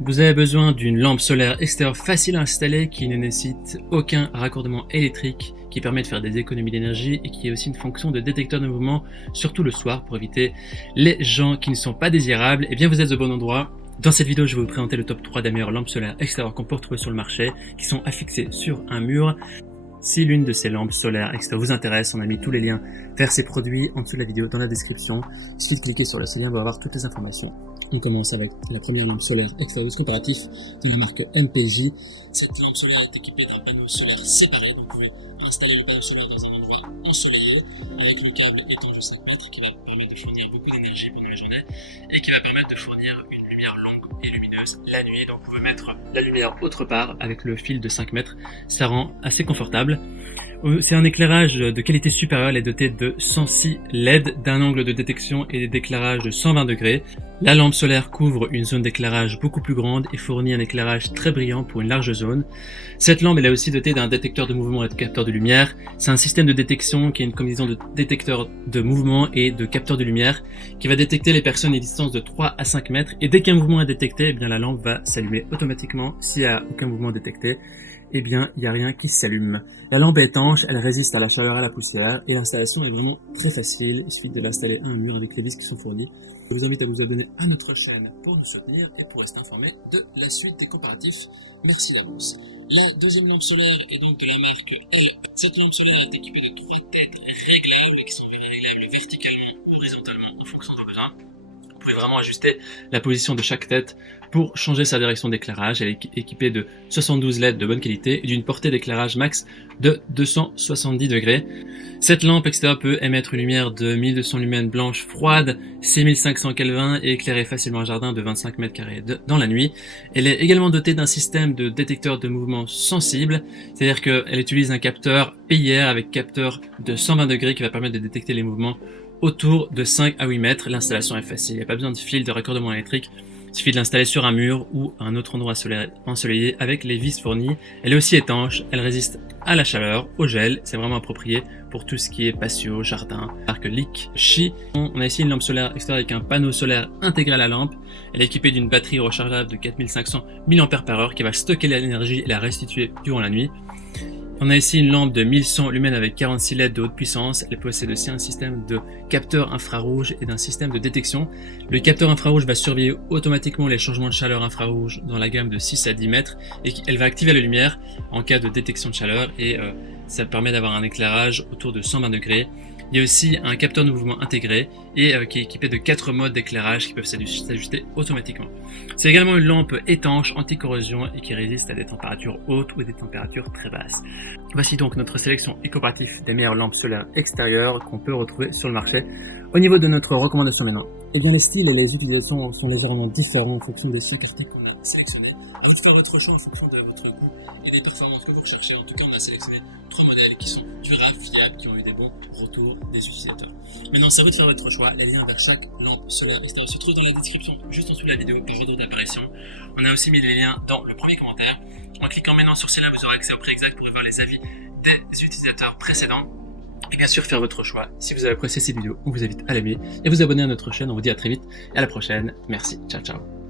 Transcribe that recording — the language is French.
Vous avez besoin d'une lampe solaire extérieure facile à installer qui ne nécessite aucun raccordement électrique, qui permet de faire des économies d'énergie et qui a aussi une fonction de détecteur de mouvement, surtout le soir pour éviter les gens qui ne sont pas désirables. Et bien vous êtes au bon endroit. Dans cette vidéo, je vais vous présenter le top 3 des meilleures lampes solaires extérieures qu'on peut retrouver sur le marché, qui sont affixées sur un mur. Si l'une de ces lampes solaires extérieures vous intéresse, on a mis tous les liens vers ces produits en dessous de la vidéo dans la description. Il suffit de cliquer sur ce lien pour avoir toutes les informations. On commence avec la première lampe solaire extérieure comparatif de la marque MPJ. Cette lampe solaire est équipée d'un panneau solaire séparé, donc vous pouvez installer le panneau solaire dans un endroit ensoleillé avec le câble étanche de 5 mètres qui va permettre de fournir beaucoup d'énergie pendant la journée et qui va permettre de fournir une lumière longue et lumineuse la nuit. Donc vous pouvez mettre la lumière autre part avec le fil de 5 mètres, ça rend assez confortable. C'est un éclairage de qualité supérieure, elle est dotée de 106 LED d'un angle de détection et d'éclairage de 120 degrés. La lampe solaire couvre une zone d'éclairage beaucoup plus grande et fournit un éclairage très brillant pour une large zone. Cette lampe elle est aussi dotée d'un détecteur de mouvement et de capteur de lumière. C'est un système de détection qui est une combinaison de détecteur de mouvement et de capteur de lumière qui va détecter les personnes à une distance de 3 à 5 mètres et dès qu'un mouvement est détecté, eh bien la lampe va s'allumer automatiquement. S'il n'y a aucun mouvement détecté, eh bien, il n'y a rien qui s'allume. La lampe est étanche, elle résiste à la chaleur et à la poussière, et l'installation est vraiment très facile. Il suffit de l'installer à un mur avec les vis qui sont fournies. Je vous invite à vous abonner à notre chaîne pour nous soutenir et pour rester informé de la suite des comparatifs. Merci d'avance. La deuxième lampe solaire est donc de la marque L. Cette lampe solaire est équipée de 3 têtes réglables qui sont réglables verticalement ou horizontalement en fonction de vos besoins. Vous pouvez vraiment ajuster la position de chaque tête pour changer sa direction d'éclairage. Elle est équipée de 72 LED de bonne qualité et d'une portée d'éclairage max de 270 degrés. Cette lampe extérieure peut émettre une lumière de 1200 lumens blanche froide, 6500 Kelvin et éclairer facilement un jardin de 25 mètres carrés dans la nuit. Elle est également dotée d'un système de détecteur de mouvement sensible, c'est-à-dire qu'elle utilise un capteur PIR avec capteur de 120 degrés qui va permettre de détecter les mouvements autour de 5 à 8 mètres. L'installation est facile, il n'y a pas besoin de fil de raccordement électrique. Il suffit de l'installer sur un mur ou à un autre endroit ensoleillé avec les vis fournies. Elle est aussi étanche, elle résiste à la chaleur, au gel, c'est vraiment approprié pour tout ce qui est patio, jardin, marque Leak, Chi. On a ici une lampe solaire extérieure avec un panneau solaire intégré à la lampe. Elle est équipée d'une batterie rechargeable de 4500 mAh qui va stocker l'énergie et la restituer durant la nuit. On a ici une lampe de 1100 lumens avec 46 LED de haute puissance. Elle possède aussi un système de capteur infrarouge et d'un système de détection. Le capteur infrarouge va surveiller automatiquement les changements de chaleur infrarouge dans la gamme de 6 à 10 mètres et elle va activer la lumière en cas de détection de chaleur et ça permet d'avoir un éclairage autour de 120 degrés. Il y a aussi un capteur de mouvement intégré et qui est équipé de 4 modes d'éclairage qui peuvent s'ajuster automatiquement. C'est également une lampe étanche, anti-corrosion et qui résiste à des températures hautes ou des températures très basses. Voici donc notre sélection éco-comparatif des meilleures lampes solaires extérieures qu'on peut retrouver sur le marché. Au niveau de notre recommandation maintenant, eh bien les styles et les utilisations sont légèrement différents en fonction des chaque article qu'on a sélectionné. À vous de faire votre choix en fonction de votre coût et des performances que vous recherchez. En tout cas, on a sélectionné 3 modèles qui sont durables, fiables, qui ont eu des bons retours des utilisateurs. Maintenant, c'est à vous de faire votre choix. Les liens vers chaque lampe solaire extérieure se trouvent dans la description juste en dessous de la vidéo par ordre d'apparition. On a aussi mis les liens dans le premier commentaire. En cliquant maintenant sur ces liens, vous aurez accès au prix exact pour voir les avis des utilisateurs précédents. Et bien sûr, faire votre choix. Si vous avez apprécié cette vidéo, on vous invite à l'aimer et vous abonner à notre chaîne. On vous dit à très vite et à la prochaine. Merci. Ciao, ciao.